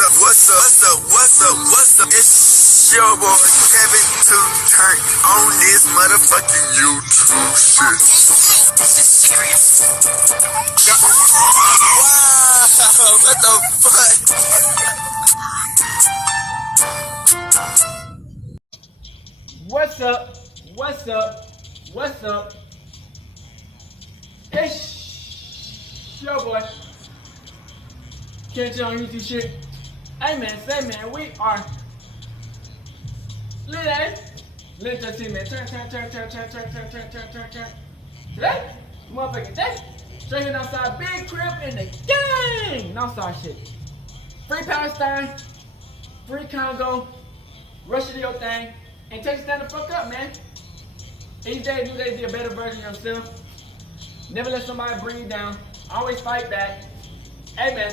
What's up? It's your boy Kevin to turn on this motherfucking YouTube shit. Wow, what the fuck? What's up? It's your boy Enchantin on YouTube shit. Hey man, we are lit, to see man. Turn. Today, motherfucking day. Straight in outside, big crib in the gang. Outside shit. Free Palestine, free Congo, Russia do your thing, and take stand the fuck up, man. Each day, new day, be a better version of yourself. Never let somebody bring you down. Always fight back. Hey man,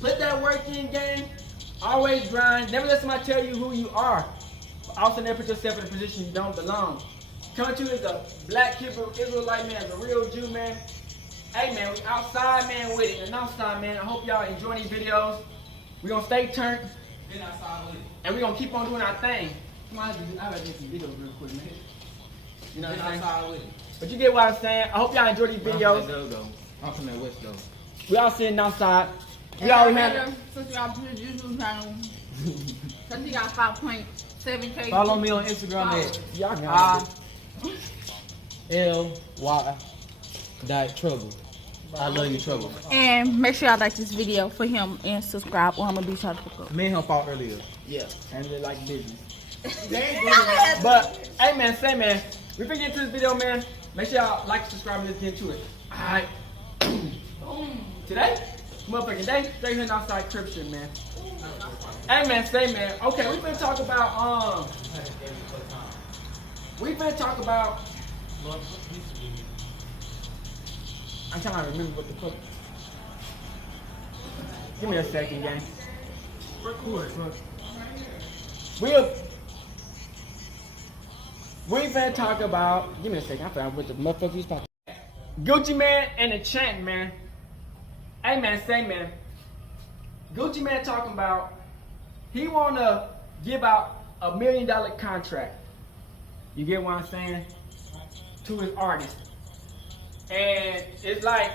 put that work in, gang. Always grind. Never let somebody tell you who you are. But also never put yourself in a position you don't belong. Country is a black Hebrew Israelite man, is a real Jew, man. Hey man, we outside, man, with it. And outside, man, I hope y'all enjoy these videos. We gonna stay turned. And we gonna keep on doing our thing. Come on, I gotta get some videos real quick, man. You know what I'm saying? But you get what I'm saying. I hope y'all enjoy these videos. I'm from that West though. We all sitting outside. We already have. Since y'all put his YouTube channel, because he got 5.7K. Follow me on Instagram at Y'all got LY.trouble. I love you, Trouble. And make sure y'all like this video for him and subscribe, or I'm gonna be trying to fuck up. Me and him fought earlier. Yeah, and they like business. But hey man, we finna get into this video, man. Make sure y'all like, subscribe, and let's get into it. Alright. Today, motherfucking day, straight here outside crib shit, man. Hey man, okay, we finna talk about I'm trying to remember what the fuck. Give me a second, gang. We finna talk about. Give me a second. I forgot what the motherfucker he's talking. Gucci Man and Enchantin, man. Hey man, Gucci Man talking about he wanna give out $1 million contract. You get what I'm saying? To his artist. And it's like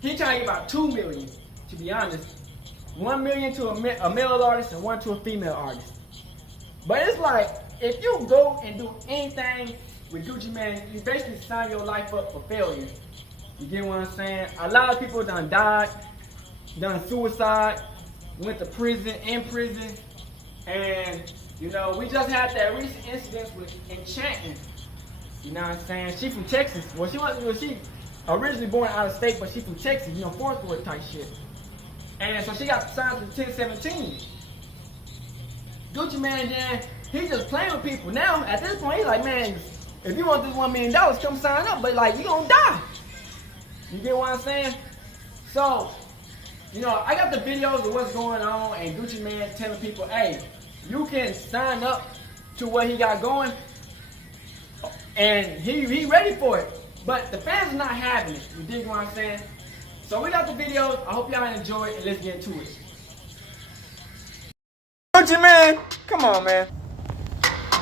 he trying to give out $2 million, to be honest. $1 million to a male artist and $1 to a female artist. But it's like, if you go and do anything with Gucci Man, you basically sign your life up for failure. You get what I'm saying? A lot of people done died, done suicide, went to prison, in prison. And, you know, we just had that recent incident with Enchantin. You know what I'm saying? She from Texas. Well, she originally born out of state, but she from Texas, you know, fourth ward type shit. And so she got signed to 1017. Gucci Man, then, he just playing with people. Now, at this point, he's like, man, if you want this $1 million, come sign up. But, like, you gonna die. You get what I'm saying? So, you know, I got the videos of what's going on, and Gucci Man telling people, hey, you can sign up to what he got going, and he ready for it. But the fans are not having it. You dig what I'm saying? So we got the videos. I hope y'all enjoy it, and let's get to it. Gucci Man, come on, man.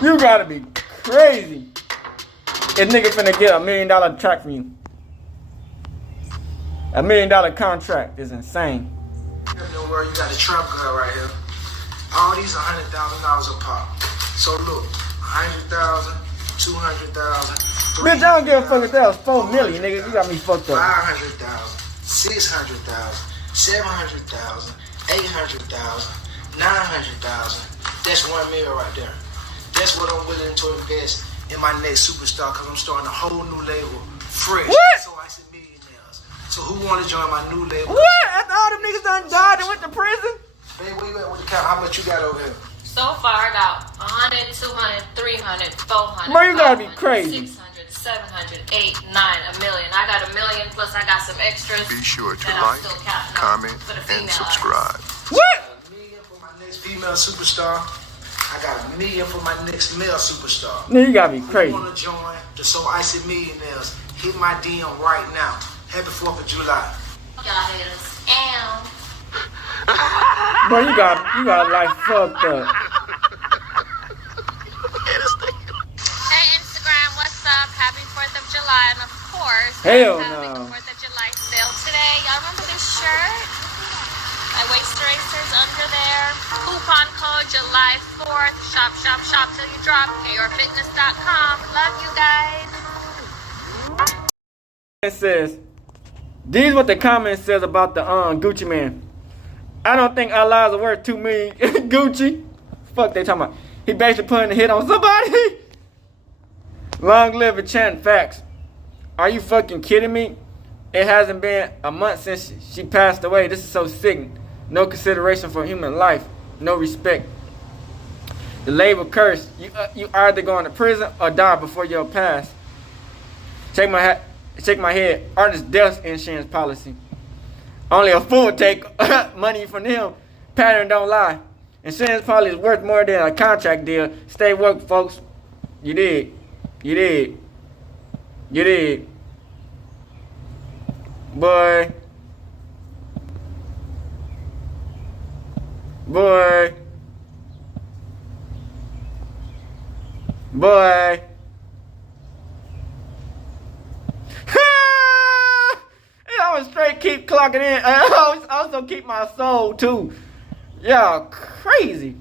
You gotta be crazy. If nigga finna get $1 million track from you. $1 million contract is insane. Don't worry, you got a trap girl right here. All these are $100,000 a pop. So look, 100,000, 200,000. Bitch, I don't give a fuck if that was $4 million, nigga. You got me fucked up. 500,000, 600,000, 700,000, 800,000, 900,000. That's $1 million right there. That's what I'm willing to invest in my next superstar, because I'm starting a whole new label, fresh. What? So I said millionaires. So who want to join my new label? What? After all them niggas done died and went to prison? Babe, where you at with the count? How much you got over here? So far, I got 100, 200, 300, 400. Bro, you gotta be crazy. 600, 700, 8, 9, $1 million. I got $1 million, plus I got some extras. Be sure to that I'm like, still counting on comment, for the and female subscribe. What? $1 million for my next female superstar. I got $1 million for my next male superstar. Nigga, you gotta be If crazy. you want to join the So Icy Millionaires, hit my DM right now. Happy 4th of July. Y'all haters. And Bro, you got life fucked up. Hey Instagram, what's up? Happy 4th of July, and of course, Hell we're having no. a 4th of July sale today. Y'all remember this shirt? My waist erasers under there. Coupon code July 4th. Shop, shop, shop till you drop. KRFitness.com. Love you guys. It says, these what the comment says about the Gucci man. I don't think our lives are worth 2 million. Gucci. Fuck they talking about. He basically putting a hit on somebody. Long live Enchantin. Facts. Are you fucking kidding me? It hasn't been a month since she passed away. This is so sick. No consideration for human life. No respect. The label curse. You either going to prison or die before your pass. Shake my head. Artist death insurance policy. Only a fool take money from them. Pattern don't lie. Insurance policy is worth more than a contract deal. Stay woke, folks. You did. You did. You did. Boy. Boy. Boy. I would straight keep clocking in. I also keep my soul too. Y'all crazy.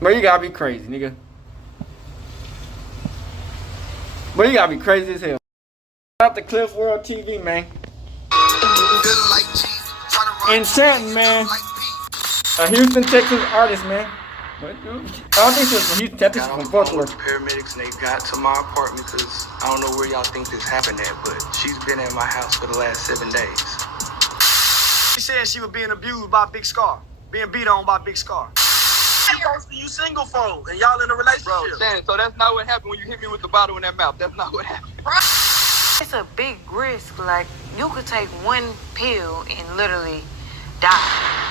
But you gotta be crazy, nigga. But you gotta be crazy as hell. Out the Cliff World TV, man. Enchantin, man. A Houston, Texas artist, man. I don't think she's from Houston, Texas, from Fort Worth. Paramedics and they got to my apartment because I don't know where y'all think this happened at, but she's been at my house for the last 7 days. She said she was being abused by Big Scar, being beat on by Big Scar. You single for, and y'all in a relationship. Bro, Shannon, so that's not what happened when you hit me with the bottle in that mouth. That's not what happened. It's a big risk. Like, you could take one pill and literally die.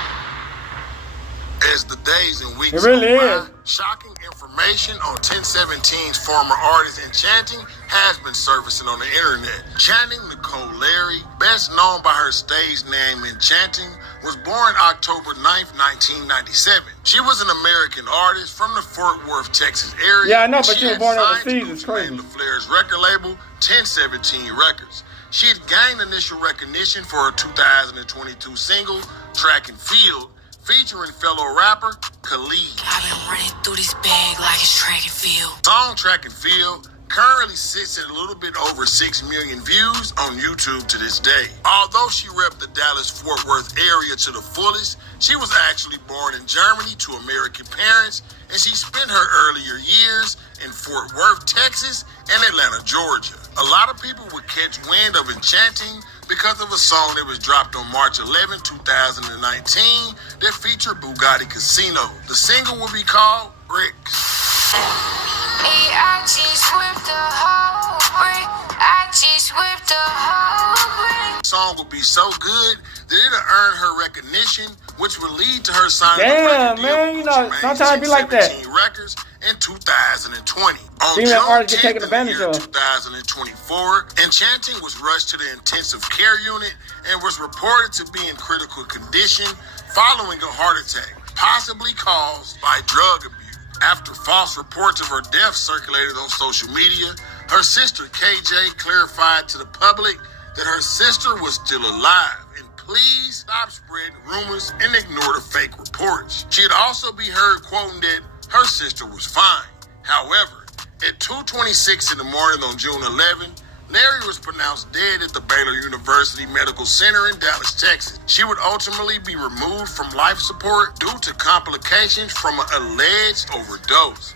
As the days and weeks It really go is. by, shocking information on 1017's former artist Enchantin has been surfacing on the internet. Channing Nicole Larry, best known by her stage name Enchantin, was born October 9th, 1997. She was an American artist from the Fort Worth, Texas area. Yeah, I know, but she was had born signed overseas. to It's Gucci crazy. Mane LaFleur's record label, 1017 Records. She had gained initial recognition for her 2022 single, Track and Field, featuring fellow rapper Khalid. I've been running through this bag like it's track and field. Song Track and Field currently sits at a little bit over 6 million views on YouTube to this day. Although she repped the Dallas-Fort Worth area to the fullest, she was actually born in Germany to American parents, and she spent her earlier years in Fort Worth, Texas, and Atlanta, Georgia. A lot of people would catch wind of Enchantin because of a song that was dropped on March 11, 2019 that featured Bugatti Casino. The single will be called Bricks. I just whipped the whole brick. I just whipped the whole brick. The song will be so good that it'll earn her recognition, which will lead to her signing a Damn, record man, deal you with know, Gucci Mane sometimes it be like that. 1017 Records in 2020. On Female June artists get 10th taken advantage of the of. year 2024, Enchantin was rushed to the intensive care unit and was reported to be in critical condition following a heart attack, possibly caused by drug abuse. After false reports of her death circulated on social media, her sister KJ clarified to the public that her sister was still alive, and please stop spreading rumors and ignore the fake reports. She had also be heard quoting that her sister was fine. However, at 2:26 in the morning on June 11, Larry was pronounced dead at the Baylor University Medical Center in Dallas, Texas. She would ultimately be removed from life support due to complications from an alleged overdose.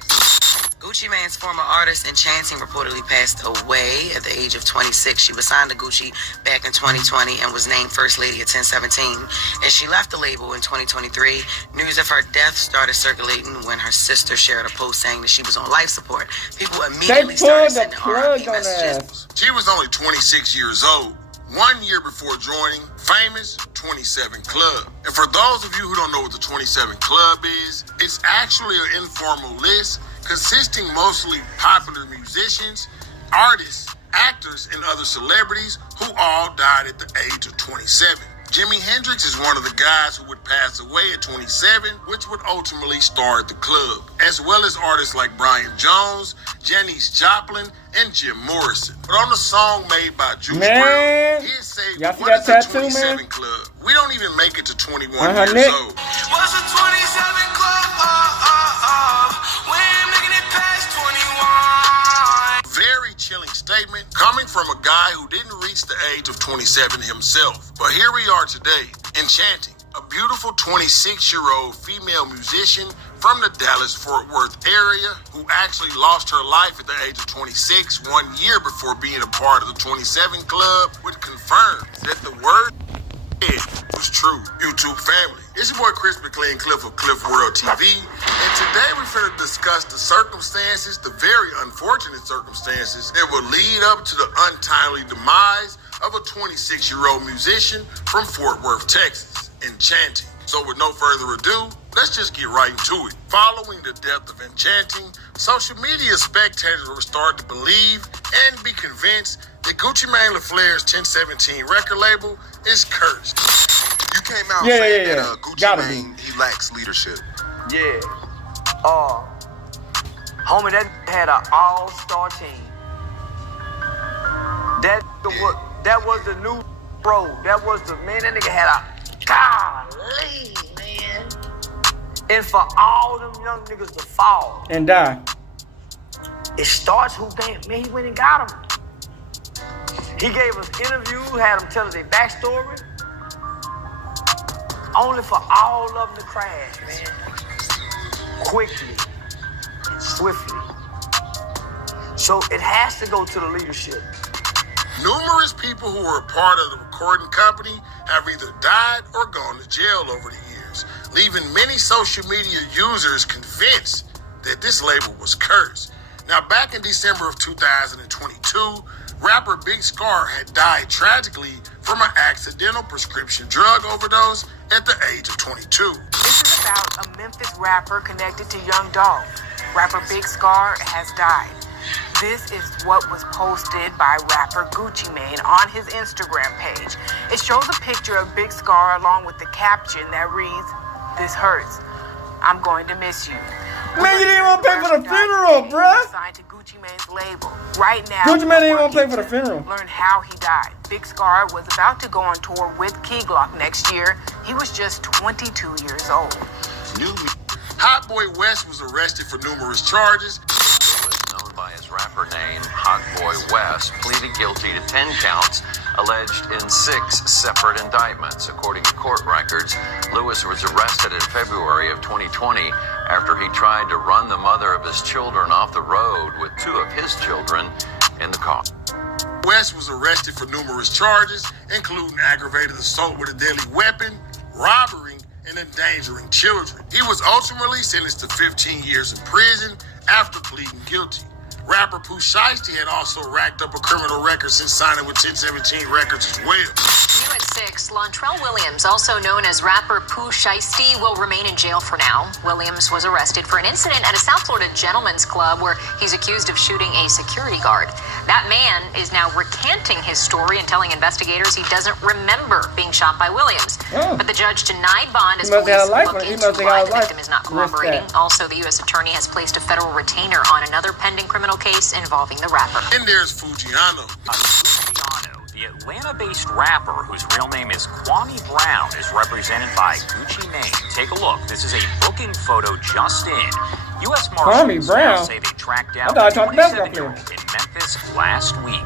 Gucci Mane's former artist Enchantin reportedly passed away at the age of 26. She was signed to Gucci back in 2020 and was named First Lady at 1017. And she left the label in 2023. News of her death started circulating when her sister shared a post saying that she was on life support. People immediately started sending RIP messages. She was only 26 years old, 1 year before joining famous 27 Club. And for those of you who don't know what the 27 Club is, it's actually an informal list consisting mostly popular musicians, artists, actors, and other celebrities who all died at the age of 27. Jimi Hendrix is one of the guys who would pass away at 27, which would ultimately start the club, as well as artists like Brian Jones, Janis Joplin, and Jim Morrison. But on the song made by Juice WRLD, he had said, y'all see what that is a tattoo, 27 man? club? We don't even make it to 21 Nick. years old. What's a 27 club? We ain't making it past 21. Very chilling statement coming from a guy who didn't reach the age of 27 himself. But here we are today, Enchantin, a beautiful 26-year-old female musician from the Dallas-Fort Worth area who actually lost her life at the age of 26 1 year before being a part of the 27 Club, would confirm that the word was true. YouTube family. It's your boy Chris McLean Cliff of Cliff World TV, and today we're finna discuss the circumstances, the very unfortunate circumstances that will lead up to the untimely demise of a 26-year-old musician from Fort Worth, Texas, Enchantin. So with no further ado, let's just get right into it. Following the death of Enchantin, social media spectators were starting to believe and be convinced that Gucci Mane LaFleur's 1017 record label is cursed. You came out Yeah, saying yeah. that Gucci Gotta Mane, he lacks leadership. Yeah. Homie, that had an all-star team. That was the new bro. That was the man. That nigga had a golly, man. And for all them young niggas to fall And die. it starts who man, he went and got him. He gave us interviews, had them tell us their backstory. Only for all of them to crash, man. Quickly and swiftly. So it has to go to the leadership. Numerous people who were a part of the recording company have either died or gone to jail over the years, leaving many social media users convinced that this label was cursed. Now, back in December of 2022, rapper Big Scar had died tragically from an accidental prescription drug overdose at the age of 22. This is about a Memphis rapper connected to Young Dolph. Rapper Big Scar has died. This is what was posted by rapper Gucci Mane on his Instagram page. It shows a picture of Big Scar along with the caption that reads, "This hurts. I'm going to miss you." Man, you didn't want to pay for the funeral, bruh. Signed to Gucci Mane's label. Right now, Gucci Mane didn't want to pay for the funeral. learn how he died. Big Scar was about to go on tour with Key Glock next year. He was just 22 years old. Hot Boy West was arrested for numerous charges. Known by his rapper name, Hot Boy West, pleaded guilty to 10 counts alleged in 6 separate indictments. According to court records, Lewis was arrested in February of 2020 after he tried to run the mother of his children off the road with 2 of his children in the car. West was arrested for numerous charges, including aggravated assault with a deadly weapon, robbery, and endangering children. He was ultimately sentenced to 15 years in prison after pleading guilty. Rapper Pooh Shiesty had also racked up a criminal record since signing with 1017 Records as well. New at 6, Lontrell Williams, also known as rapper Pooh Shiesty, will remain in jail for now. Williams was arrested for an incident at a South Florida gentleman's club where he's accused of shooting a security guard. That man is now recanting his story and telling investigators he doesn't remember being shot by Williams. But the judge denied bond as police look into why the victim is not cooperating. Also, the U.S. attorney has placed a federal retainer on another pending criminal case involving the rapper. And there's Fujiano. The Atlanta-based rapper, whose real name is Kwame Brown, is represented by Gucci Mane. Take a look. This is a booking photo just in. U.S. Marshals now say they tracked down a 27-year-old in Memphis last week.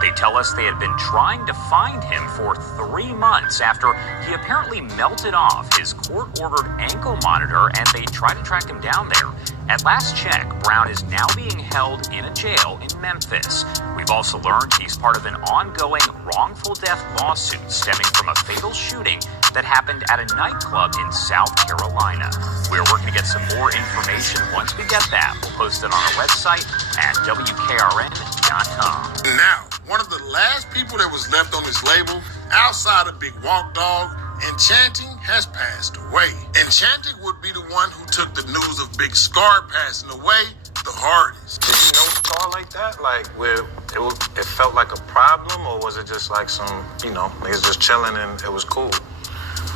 They tell us they had been trying to find him for 3 months after he apparently melted off his court-ordered ankle monitor, and they tried to track him down there. At last check, Brown is now being held in a jail in Memphis. We've also learned he's part of an ongoing wrongful death lawsuit stemming from a fatal shooting that happened at a nightclub in South Carolina. We're working to get some more information. Once we get that, we'll post it on our website at WKRN.com. Now, one of the last people that was left on this label outside of Big Walk Dog, Enchantin, has passed away. Enchantin would be the one who took the news of Big Scar passing away the hardest. Did you know Star like that? Like, where it felt like a problem, or was it just like some, niggas just chilling and it was cool?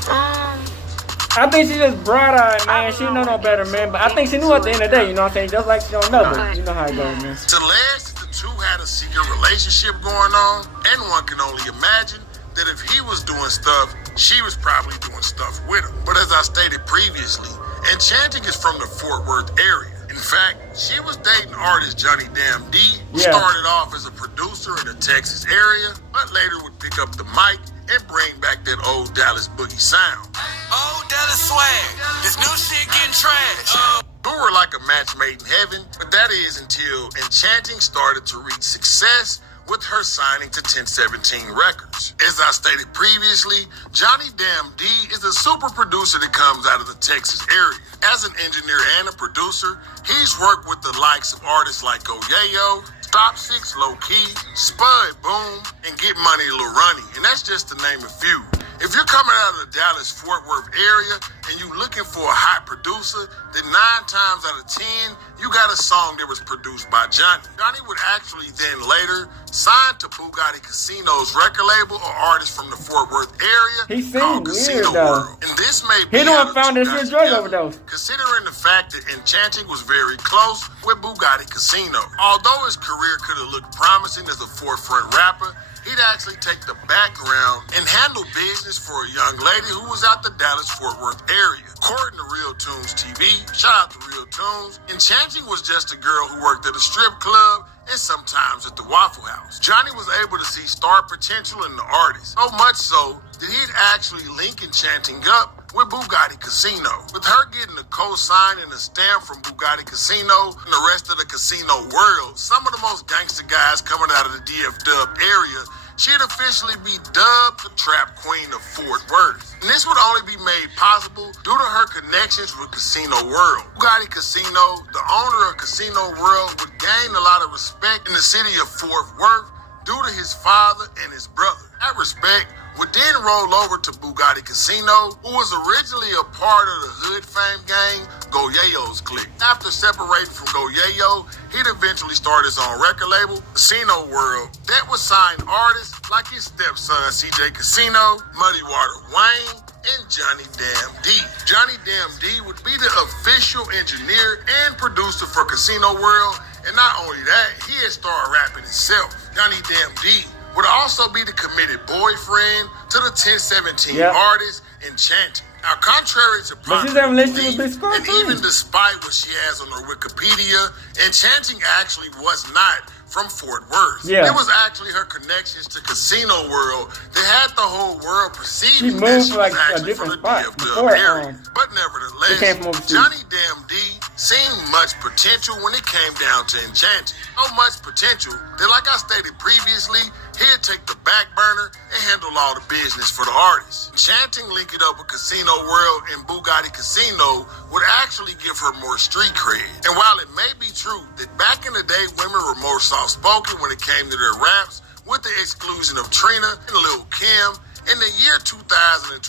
I think she just broad-eyed, man. She know no better, man. But I think she knew at the end of the day, you know what I'm saying? Just like she don't know, but you know how it goes, man. It's alleged that the two had a secret relationship going on, and one can only imagine that if he was doing stuff, she was probably doing stuff with him. But as I stated previously, Enchantin is from the Fort Worth area. In fact, she was dating artist Johnny Damn D, who started off as a producer in the Texas area, but later would pick up the mic and bring back that old Dallas boogie sound. Old Dallas swag. This new shit getting trash. Who were like a match made in heaven, but that is until Enchantin started to reach success with her signing to 1017 Records. As I stated previously, Johnny Damn D is a super producer that comes out of the Texas area. As an engineer and a producer, he's worked with the likes of artists like Go Yayo, Stop 6 Low Key, Spud Boom, and Get Money Lil Runny, and that's just to name a few. If you're coming out of the Dallas-Fort Worth area and you're looking for a hot producer, then 9 times out of 10, you got a song that was produced by Johnny. Johnny would actually then later sign to Bugatti Casino's record label or artist from the Fort Worth area called Casino World. And this may be he the one found this shit drug overdose. Considering the fact that Enchantin was very close with Bugatti Casino. Although his career could have looked promising as a forefront rapper, he'd actually take the background and handle business for a young lady who was out the Dallas-Fort Worth area. According to Real Tunes TV, shout out to Real Tunes, Enchantin was just a girl who worked at a strip club and sometimes at the Waffle House. Johnny was able to see star potential in the artist, so much so that he'd actually link Enchantin up with Bugatti Casino. With her getting a co-sign and a stamp from Bugatti Casino and the rest of the casino world, some of the most gangster guys coming out of the DF-Dub area, she'd officially be dubbed the Trap Queen of Fort Worth. And this would only be made possible due to her connections with Casino World. Bugatti Casino, the owner of Casino World, would gain a lot of respect in the city of Fort Worth due to his father and his brother. That respect would then roll over to Bugatti Casino, who was originally a part of the Hood Fame gang, Go Yayo's clique. After separating from Go Yayo, he'd eventually start his own record label, Casino World, that would sign artists like his stepson CJ Casino, Muddy Water Wayne, and Johnny Damn D. Johnny Damn D would be the official engineer and producer for Casino World, and not only that, he had started rapping himself. Johnny Damn D would also be the committed boyfriend to the 1017 artist Enchantin. Now, contrary to popular belief, and even despite what she has on her Wikipedia, Enchantin actually was not from Fort Worth. It was actually her connections to Casino World that had the whole world perceiving that she was actually from the DF-Dub area. But nevertheless, Johnny Damn D seen much potential when it came down to Enchantin. So much potential that, like I stated previously, he'd take the back burner and handle all the business for the artist. Enchantin linking up with Casino World and Bugatti Casino would actually give her more street cred. And while it may be true that back in the day, women were more soft-spoken when it came to their raps, with the exclusion of Trina and Lil Kim, in the year 2024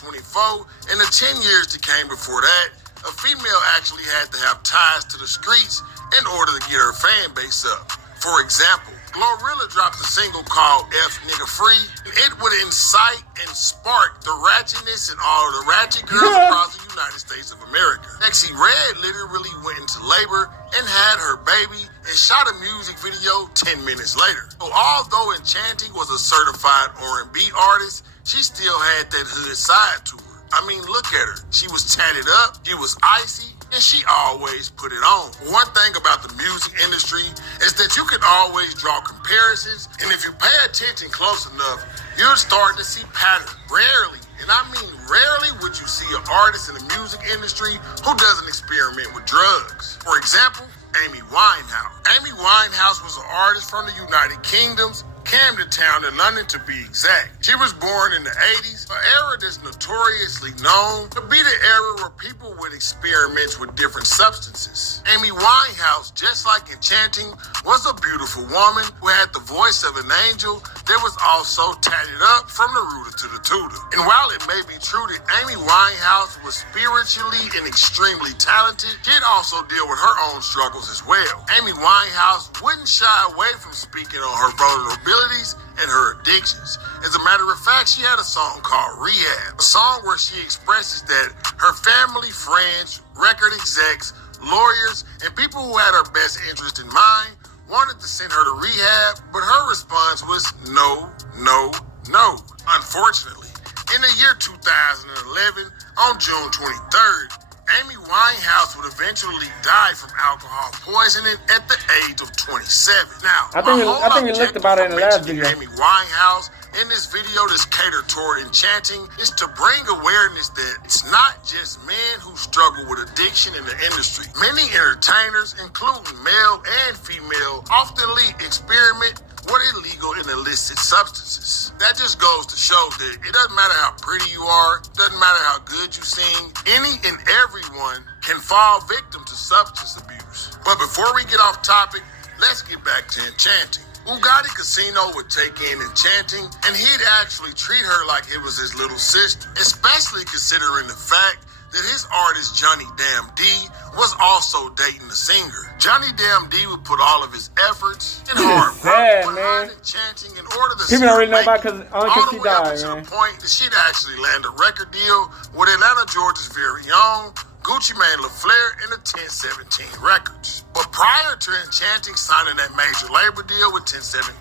and the 10 years that came before that, a female actually had to have ties to the streets in order to get her fan base up. For example, Glorilla dropped a single called F Nigga Free, and it would incite and spark the ratchetness in all of the ratchet girls across the United States of America. Sexy Red literally went into labor and had her baby and shot a music video 10 minutes later. So although Enchantin was a certified R&B artist, she still had that hood side to her. I mean, look at her. She was tatted up, she was icy, and she always put it on. One thing about the music industry is that you can always draw comparisons, and if you pay attention close enough, you'll start to see patterns. Rarely, and I mean rarely, would you see an artist in the music industry who doesn't experiment with drugs. For example, Amy Winehouse. Amy Winehouse was an artist from the United Kingdom's Camden Town in London, to be exact. She was born in the 80s, an era that's notoriously known to be the era where people would experiment with different substances. Amy Winehouse, just like Enchantin, was a beautiful woman who had the voice of an angel There was also Tatted Up from the Rooter to the Tutor. And while it may be true that Amy Winehouse was spiritually and extremely talented, she'd also deal with her own struggles as well. Amy Winehouse wouldn't shy away from speaking on her vulnerabilities and her addictions. As a matter of fact, she had a song called Rehab, a song where she expresses that her family, friends, record execs, lawyers, and people who had her best interest in mind wanted to send her to rehab, but her response was no, no, no. Unfortunately, in the year 2011, on June 23rd, Amy Winehouse would eventually die from alcohol poisoning at the age of 27. Now, I think we looked about it in the last video. Amy Winehouse in this video that's catered toward Enchanting is to bring awareness that it's not just men who struggle with addiction in the industry. Many entertainers, including male and female, often experiment with illegal and illicit substances. That just goes to show that it doesn't matter how pretty you are, doesn't matter how good you sing, any and everyone can fall victim to substance abuse. But before we get off topic, let's get back to Enchanting. Bugatti Casino would take in Enchanting, and he'd actually treat her like it was his little sister, especially considering the fact that his artist Johnny Damn D was also dating the singer. Johnny Damn D would put all of his efforts and hard work behind Enchanting in order to people don't really know about because she died, to man. the point that she'd actually land a record deal with Atlanta, Georgia's very own Gucci Mane LaFleur and the 1017 Records. But prior to Enchanting signing that major label deal with 1017,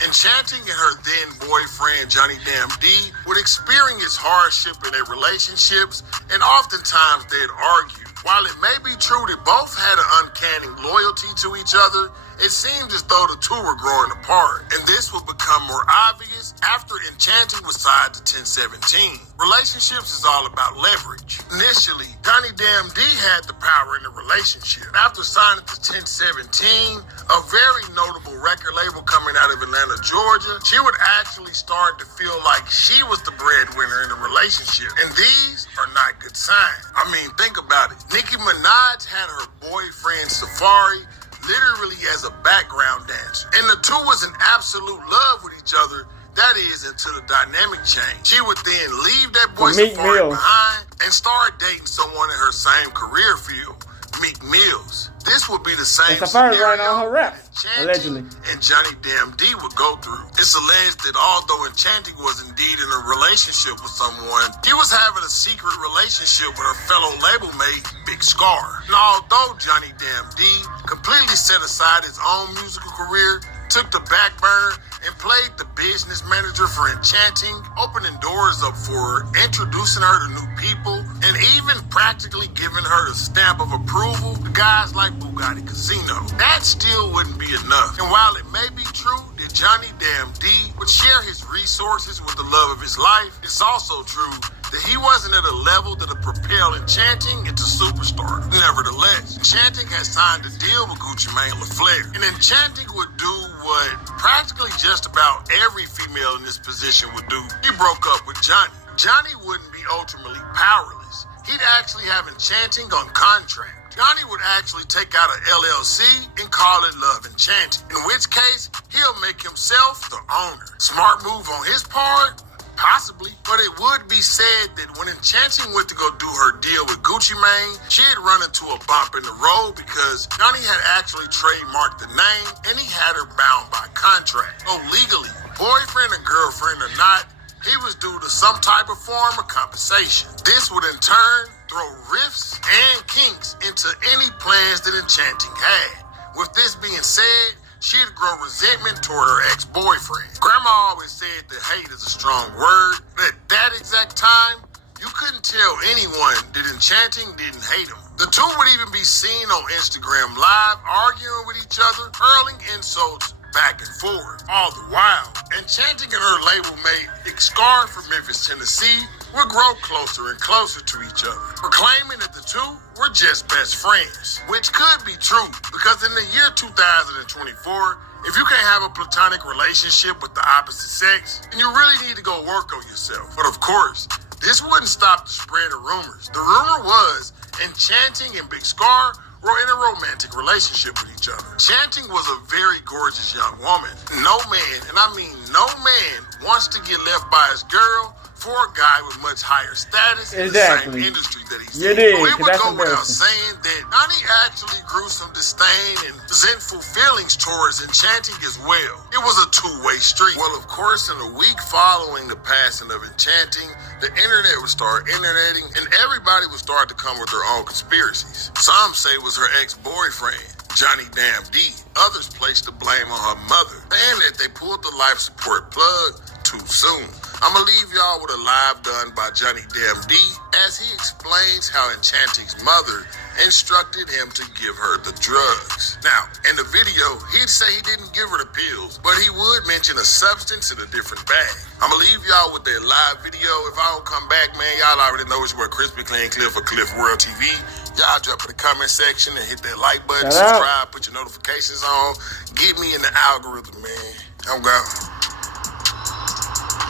Enchanting and her then boyfriend Johnny Damn D would experience hardship in their relationships, and oftentimes they'd argue. While it may be true that both had an uncanny loyalty to each other, it seemed as though the two were growing apart, and this would become more obvious after Enchanting was signed to 1017. Relationships is all about leverage. Initially, Johnny Damn D had the power in the relationship. After signing to 1017, a very notable record label coming out of Atlanta, Georgia, she would actually start to feel like she was the breadwinner in the relationship, and these are not good signs. I mean, think about it. Nicki Minaj had her boyfriend Safari literally as a background dancer, and the two was in absolute love with each other. That is, until the dynamic changed. She would then leave that boy Safari behind and start dating someone in her same career field, Meek Mills. This would be the same scenario right on her rap, allegedly, and Johnny Damn D would go through. It's alleged that although Enchanting was indeed in a relationship with someone, he was having a secret relationship with her fellow label mate, Big Scar. And although Johnny Damn D completely set aside his own musical career, took the back burner, and played the business manager for Enchanting, opening doors up for her, introducing her to new people, and even practically giving her the stamp of approval to guys like Bugatti Casino. That still wouldn't be enough. And while it may be true that Johnny Damn D would share his resources with the love of his life, it's also true that he wasn't at a level that would propel Enchanting into superstardom. Nevertheless, Enchanting had signed a deal with Gucci Mane LaFleur, and Enchanting would do what practically just about every female in this position would do. He broke up with Johnny. Johnny wouldn't be ultimately powerless. He'd actually have Enchanting on contract. Johnny would actually take out an LLC and call it Love Enchanting, in which case he'll make himself the owner. Smart move on his part? Possibly, but it would be said that when Enchanting went to go do her deal with Gucci Mane, she had run into a bump in the road because Johnny had actually trademarked the name and he had her bound by contract. So legally, boyfriend or girlfriend or not, he was due to some type of form of compensation. This would in turn throw rifts and kinks into any plans that Enchanting had. With this being said, she'd grow resentment toward her ex-boyfriend. Grandma always said that hate is a strong word, but at that exact time, you couldn't tell anyone that Enchanting didn't hate him. The two would even be seen on Instagram Live arguing with each other, hurling insults back and forth. All the while, Enchanting and her label mate, Big Scar from Memphis, Tennessee, would grow closer and closer to each other, proclaiming that the two were just best friends, which could be true because in the year 2024, if you can't have a platonic relationship with the opposite sex, then you really need to go work on yourself. But of course, this wouldn't stop the spread of rumors. The rumor was Enchanting and Big Scar were in a romantic relationship with each other. Enchantin was a very gorgeous young woman. No man, and I mean no man, wants to get left by his girl for a guy with much higher status in the same industry that he's in. did, So it would that's go without embarrassing. saying that Johnny actually grew some disdain and resentful feelings towards Enchantin as well. It was a two-way street. Well, of course, in the week following the passing of Enchantin, the internet would start interneting and everybody would start to come with their own conspiracies. Some say it was her ex-boyfriend, Johnny Damn D. Others placed the blame on her mother, saying that they pulled the life support plug too soon. I'ma leave y'all with a live done by Johnny Damn D as he explains how Enchantin's mother instructed him to give her the drugs. Now, in the video, he'd say he didn't give her the pills, but he would mention a substance in a different bag. I'ma leave y'all with that live video. If I don't come back, man, y'all already know it's your boy Crispy Clean Cliff for Cliff World TV. Y'all drop in the comment section and hit that like button, subscribe, put your notifications on. Get me in the algorithm, man. I'm gone.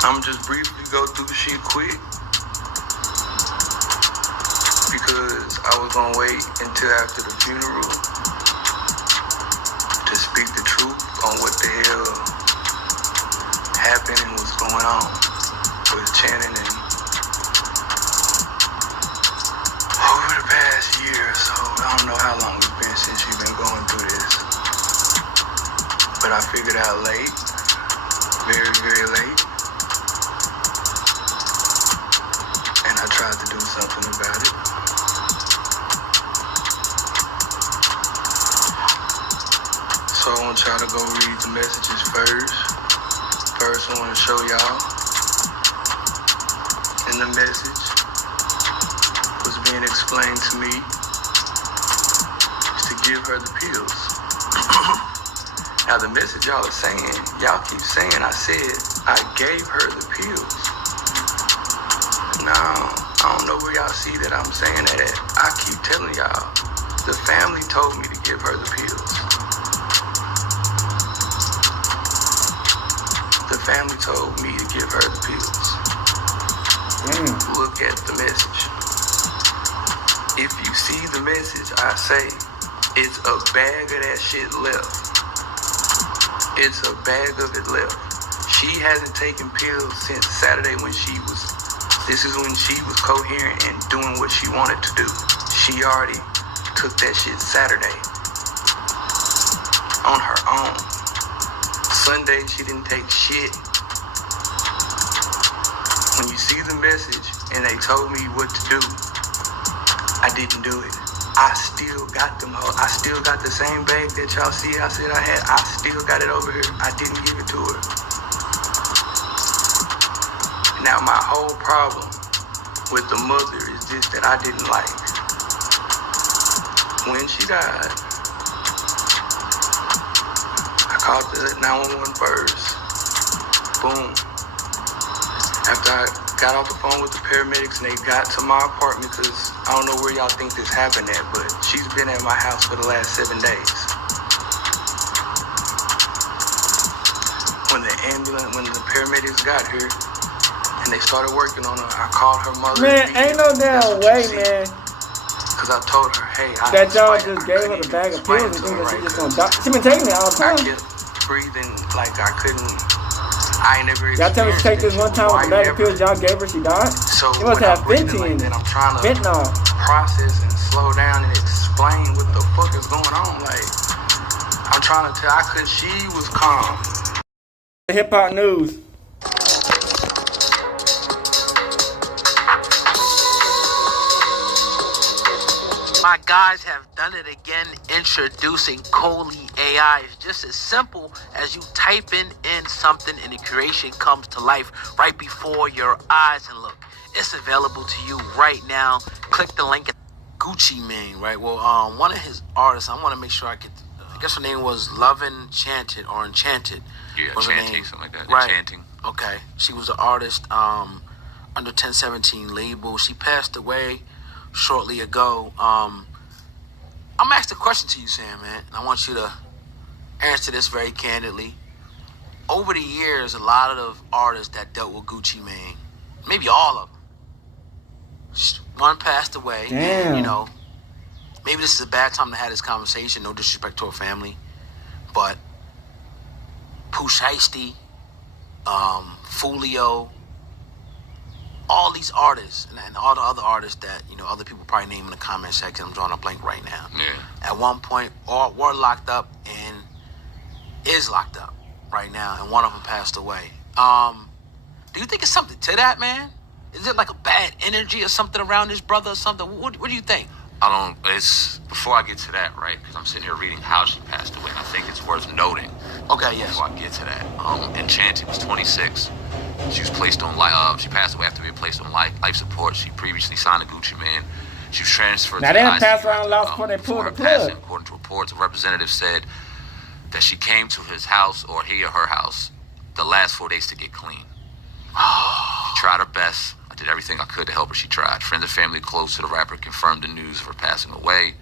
I'm just briefly go through the shit quick because I was gonna wait until after the funeral to speak the truth on what the hell happened and what's going on with Channing and over the past year or so. I don't know how long it's been since you've been going through this, but I figured out late, very, very late. I tried to do something about it. So I want y'all to go read the messages first. First, I want to show y'all in the message was being explained to me is to give her the pills. Now the message y'all are saying, y'all keep saying I said I gave her the pills. Now, I don't know where y'all see that I'm saying that at. I keep telling y'all, the family told me to give her the pills. The family told me to give her the pills. Look at the message. If you see the message, I say, it's a bag of that shit left. It's a bag of it left. She hasn't taken pills since Saturday when this is when she was coherent and doing what she wanted to do. She already took that shit Saturday on her own. Sunday, she didn't take shit. When you see the message and they told me what to do, I didn't do it. I still got them. I still got the same bag that y'all see I said I had. I still got it over here. I didn't give it to her. Now, my whole problem with the mother is this that I didn't like. When she died, I called the 911 first. Boom. After I got off the phone with the paramedics and they got to my apartment, because I don't know where y'all think this happened at, but she's been at my house for the last 7 days. When the paramedics got here, and they started working on her, I called her mother. Man, ain't no damn way, man. Because I told her, hey, that y'all just gave her the bag of pills and think that she just gonna die. She been taking it all the time. I kept breathing like I couldn't. I ain't never y'all tell me she take this one time with the bag of pills y'all gave her, she died? So you must have fentanyl. I'm trying to process and slow down and explain what the fuck is going on. Like, I'm trying to tell, she was calm. Hip Hop News. My guys have done it again, introducing Coley AI. It's just as simple as you type in something and the creation comes to life right before your eyes. And look, it's available to you right now. Click the link. Gucci Mane, right? Well, one of his artists, I want to make sure I get, I guess her name was Enchanted or Enchanted. Yeah, Enchanting, something like that. Right. Enchanting. Okay. She was an artist under 1017 label. She passed away shortly ago. I'm gonna ask the question to you, Sam, man. And I want you to answer this very candidly. Over the years, a lot of the artists that dealt with Gucci Mane, maybe all of them, one passed away. Damn. And, maybe this is a bad time to have this conversation. No disrespect to her family, but Pooh Shiesty, Fulio, all these artists and all the other artists that, you know, other people probably name in the comment section. I'm drawing a blank right now. Yeah. At one point, all were locked up and is locked up right now, and one of them passed away. Do you think it's something to that, man? Is it like a bad energy or something around this brother or something? What do you think? It's before I get to that, right? Because I'm sitting here reading how she passed away, and I think it's worth noting. Okay, yes. Before I get to that, Enchantin was 26. She was placed on she passed away after being placed on life support. She previously signed a Gucci Mane. She was transferred now to they the done passed ICU around lost before they pulled the plug. According to reports, a representative said that she came to his house, or he or her house, the last 4 days to get clean. She tried her best. I did everything I could to help her. She tried. Friends and family close to the rapper confirmed the news of her passing away.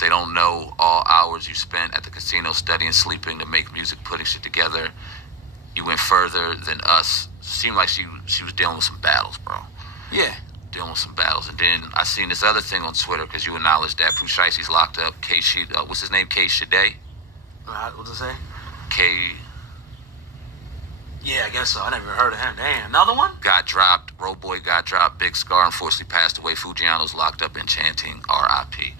They don't know all hours you spent at the casino studying, sleeping to make music, putting shit together. You went further than us. Seemed like she was dealing with some battles, bro. Yeah. Dealing with some battles. And then I seen this other thing on Twitter, because you acknowledged that Pooh Shiesty's locked up. What's his name? K. Shade? What's it say? K. Yeah, I guess so. I never heard of him. Damn. Another one? Got dropped. Road Boy got dropped. Big Scar unfortunately passed away. Fujiano's locked up. Enchantin, R.I.P.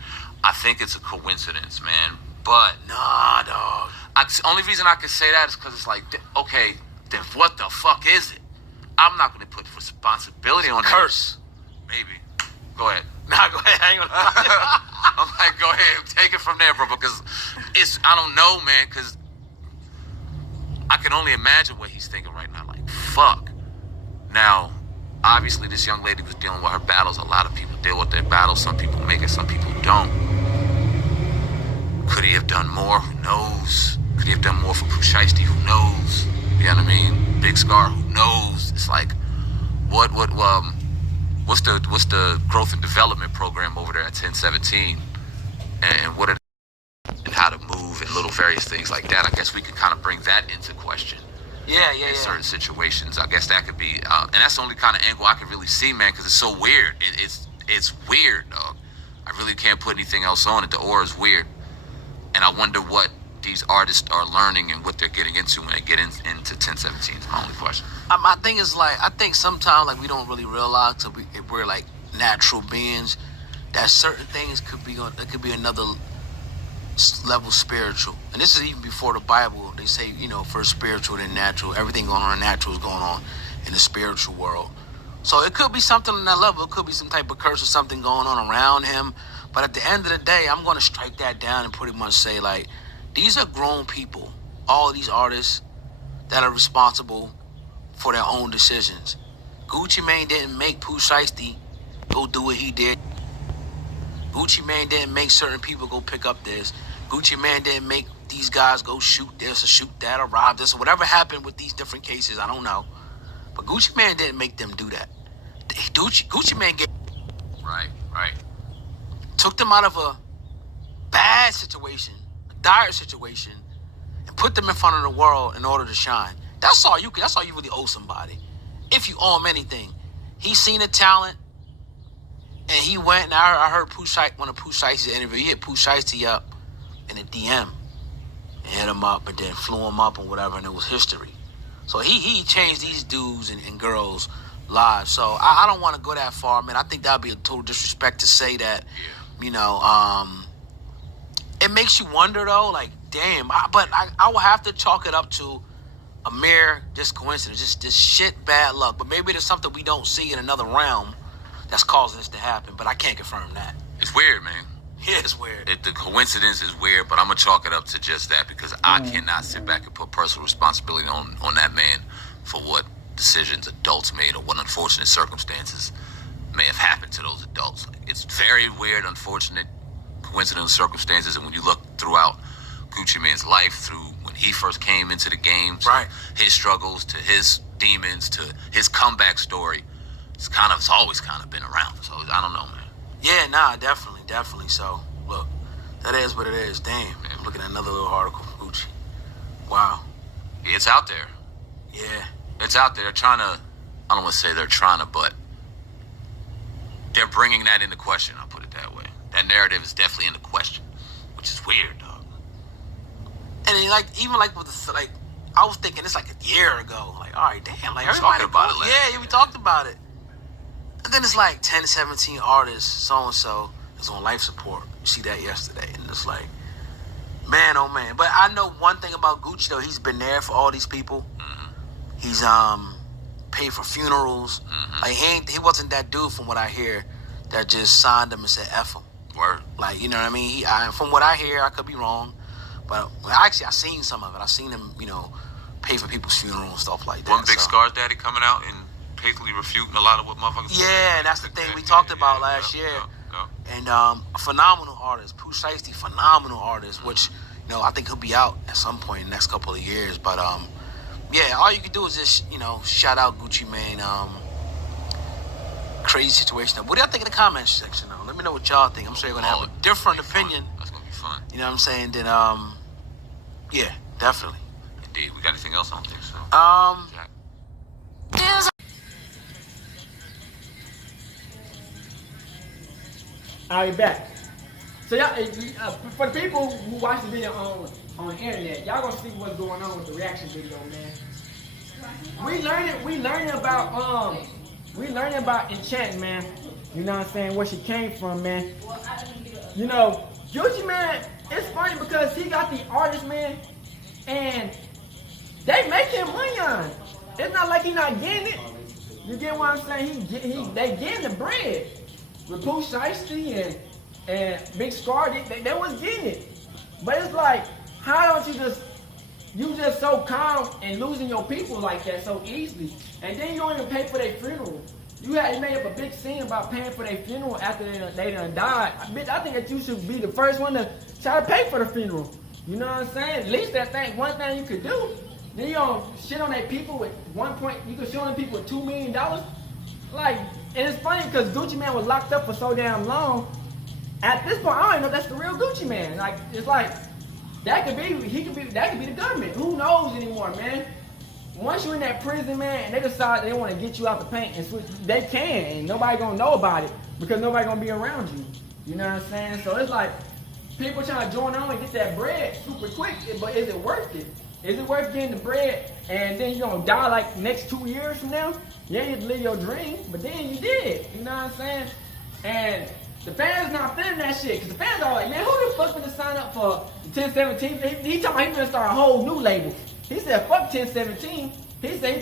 I think it's a coincidence, man. But nah, dog. Only reason I can say that is because it's like, okay, then what the fuck is it? I'm not going to put responsibility on curse. Maybe. Go ahead. Nah, go ahead. I ain't gonna. I'm like, go ahead. Take it from there, bro. Because I don't know, man. Because I can only imagine what he's thinking right now. Like, fuck. Now, obviously, this young lady was dealing with her battles. A lot of people deal with their battles. Some people make it, some people don't. Could he have done more? Who knows? Could he have done more for Pooh Shiesty? Who knows? You know what I mean? Big Scar, who knows? It's like, what's the growth and development program over there at 1017? And what are and how to move and little various things like that. I guess we could kind of bring that into question. Yeah. In certain situations, I guess that could be, and that's the only kind of angle I could really see, man, because it's so weird. It's weird, dog. I really can't put anything else on it. The aura is weird, and I wonder what these artists are learning and what they're getting into when they get into 1017. Is my only question. My thing is, like, I think sometimes, like, we don't really realize if we're like natural beings that certain things could be another level spiritual. And this is even before the Bible. They say, you know, first spiritual, then natural. Everything going on in natural is going on in the spiritual world. So it could be something on that level. It could be some type of curse or something going on around him. But at the end of the day, I'm going to strike that down and pretty much say, like, these are grown people. All of these artists that are responsible for their own decisions. Gucci Mane didn't make Pooh Shiesty go do what he did. Gucci Mane didn't make certain people go pick up this. Gucci Mane didn't make these guys go shoot this or shoot that or rob this or whatever happened with these different cases. I don't know. But Gucci Mane didn't make them do that. Gucci Mane Right. took them out of a bad situation, a dire situation, and put them in front of the world in order to shine. That's all you really owe somebody. If you owe him anything. He seen a talent, and he went, and I heard one of Pooh Shiesty's interview. He hit Pooh Shiesty up in a DM and hit him up and then flew him up and whatever, and it was history. So he changed these dudes and girls' lives. So I don't want to go that far, man. I think that would be a total disrespect to say that, you know, it makes you wonder, though, like, damn. But I will have to chalk it up to a mere just coincidence, just shit bad luck. But maybe there's something we don't see in another realm that's causing this to happen, but I can't confirm that. It's weird, man. Yeah, it's weird. The coincidence is weird, but I'm going to chalk it up to just that because I cannot sit back and put personal responsibility on that man for what decisions adults made or what unfortunate circumstances may have happened to those adults. It's very weird, unfortunate, coincidental circumstances, and when you look throughout Gucci Mane's life, through when he first came into the game, to his struggles, to his demons, to his comeback story, it's always kind of been around. So I don't know, man. Yeah, nah, definitely. So look, that is what it is. Damn, man. I'm looking at another little article from Gucci. Wow. Yeah, it's out there. Yeah. It's out there. They're trying to, I don't want to say they're trying to, but they're bringing that into question. I'll put it that way. That narrative is definitely in the question, which is weird, dog. And then, like, even like with the, like, I was thinking it's like a year ago. Like, all right, damn, like We everybody talking about it, yeah, we talked about it. And then it's like 10, 17 artists, so and so is on life support. You see that yesterday, and it's like, man, oh man. But I know one thing about Gucci though. He's been there for all these people. He's paid for funerals. Like he wasn't that dude from what I hear that just signed them and said F him. Word. Like, you know what I mean? From what I hear, I could be wrong, but actually I seen some of it. I seen him, you know, pay for people's funerals and stuff like that. One Big Scar's daddy coming out and basically refuting a lot of what motherfuckers. Yeah, that's the thing we talked about last year. And a phenomenal artist, Pooh Shiesty, phenomenal artist, which, you know, I think he'll be out at some point in the next couple of years. But yeah, all you can do is just, you know, shout out Gucci Mane. Crazy situation. What do y'all think in the comments section though? Let me know what y'all think. I'm sure you're gonna have a different opinion. That's gonna be fun. You know what I'm saying? Then yeah, definitely. Indeed. We got anything else? I don't think so. I'll be back. So y'all, for the people who watch the video on the internet, y'all gonna see what's going on with the reaction video, man. We learning about Enchantin, man. You know what I'm saying? Where she came from, man. You know, Gucci, man, it's funny because he got the artist, man, and they making money on it. It's not like he not getting it. You get what I'm saying? They getting the bread. With Pooh Shiesty and Big Scar, they was getting it. But it's like, how don't you just so calm and losing your people like that so easily? And then you don't even pay for their funeral. You made up a big scene about paying for their funeral after they done died. Bitch, I think that you should be the first one to try to pay for the funeral. You know what I'm saying? At least one thing you could do. Then you don't shit on their people with you could shit on them people with $2 million. Like, and it's funny because Gucci Mane was locked up for so damn long. At this point, I don't even know if that's the real Gucci Mane. Like, it's like, that could be the government. Who knows anymore, man? Once you're in that prison, man, and they decide they want to get you out the paint and switch, they can, and nobody gonna know about it because nobody gonna be around you. You know what I'm saying? So it's like, people trying to join on and get that bread super quick, but is it worth it? Is it worth getting the bread and then you're gonna die like next 2 years from now? Yeah, you live your dream, but then you did. You know what I'm saying? And the fans not feeling that shit, because the fans are like, man, who the fuck gonna sign up for the 1017? He talking about he's gonna start a whole new label. He said, fuck 1017. He said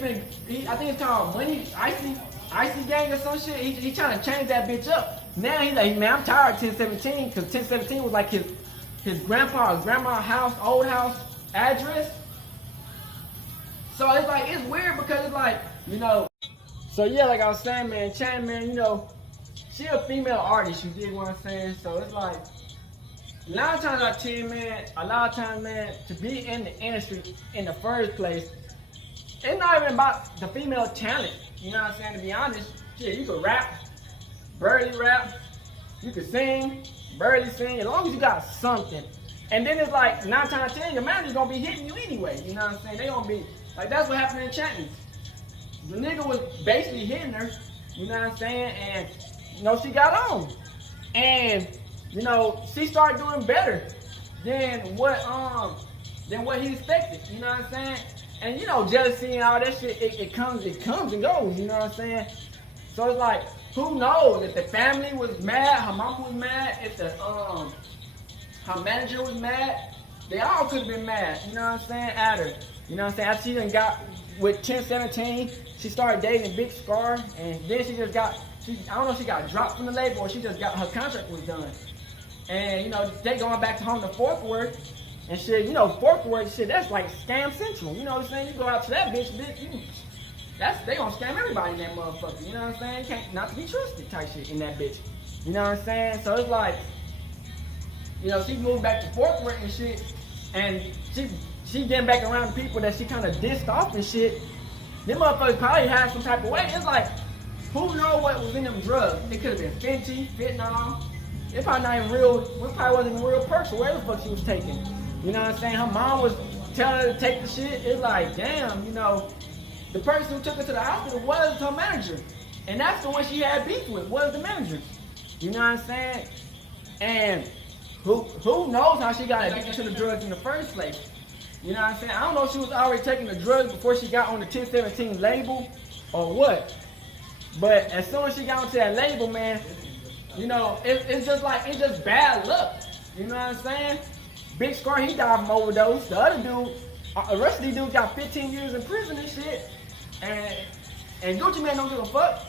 I think it's called Money, Icy Gang or some shit. He trying to change that bitch up. Now he's like, man, I'm tired of 1017, because 1017 was like his grandma's house, old house address. So it's like, it's weird because it's like, you know. So yeah, like I was saying, man, Enchantin, man, you know, she a female artist, you dig what I'm saying? So it's like, a lot of times, man, to be in the industry in the first place, it's not even about the female talent. You know what I'm saying? To be honest, shit, you could rap, barely rap, you could sing, barely sing, as long as you got something. And then it's like, 9 times out of 10, your manager's gonna be hitting you anyway. You know what I'm saying? They gonna be, like, that's what happened in Enchantin. The nigga was basically hitting her, you know what I'm saying? And, you know, she got on. And, you know, she started doing better than what he expected, you know what I'm saying? And, you know, jealousy and all that shit, it comes and goes, you know what I'm saying? So it's like, who knows if the family was mad, her mama was mad, if the her manager was mad, they all could have been mad, you know what I'm saying, at her. You know what I'm saying? After she done got with 1017, she started dating Big Scar, and then she just got, I don't know if she got dropped from the label or she just got, her contract was done. And, you know, they going back to home to Fort Worth, and shit, you know, Fort Worth, shit, that's like scam central. You know what I'm saying? You go out to that bitch, they gonna scam everybody in that motherfucker. You know what I'm saying? You can't, not to be trusted type shit in that bitch. You know what I'm saying? So it's like, you know, she moved back to Fort Worth and shit, and she getting back around people that she kind of dissed off and shit. Them motherfuckers probably had some type of way. It's like, who knows what was in them drugs? It could have been fentanyl. It probably not even real. It probably wasn't even real perks or whatever the fuck she was taking. You know what I'm saying? Her mom was telling her to take the shit. It's like, damn, you know, the person who took her to the hospital was her manager, and that's the one she had beef with. Was the manager? You know what I'm saying? And who knows how she got addicted to the drugs in the first place? You know what I'm saying? I don't know if she was already taking the drugs before she got on the 1017 label or what. But as soon as she got onto that label, man, you know, it's just bad luck. You know what I'm saying? Big Scar, he died from overdose. The other dude, the rest of these dudes got 15 years in prison and shit. And Gucci Mane don't give a fuck.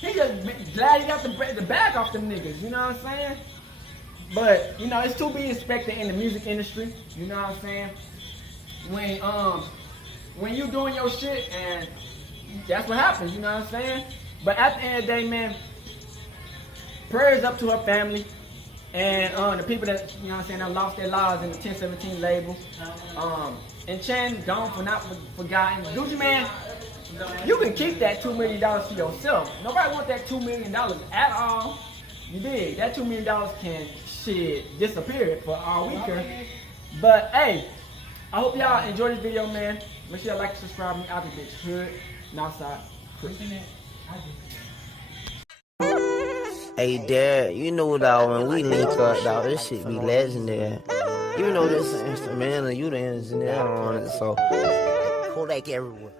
He just glad he got the bag off them niggas. You know what I'm saying? But, you know, it's to be expected in the music industry. You know what I'm saying? When you doing your shit, and that's what happens, you know what I'm saying? But at the end of the day, man, prayers up to her family and the people that, you know what I'm saying, that lost their lives in the 1017 label. Enchantin, gone for not forgotten. Gucci Mane, you can keep that $2 million to yourself. Nobody want that $2 million at all. You did. That $2 million can disappear for all we care. But hey, I hope y'all enjoy this video, man. Make sure y'all like and subscribe. Me out the bitch hood. Northside. Hey, Dad, you know, dog, when we link up, dog, this shit be legendary. You know this instrumental, you the engineer on it, so Kodak everywhere.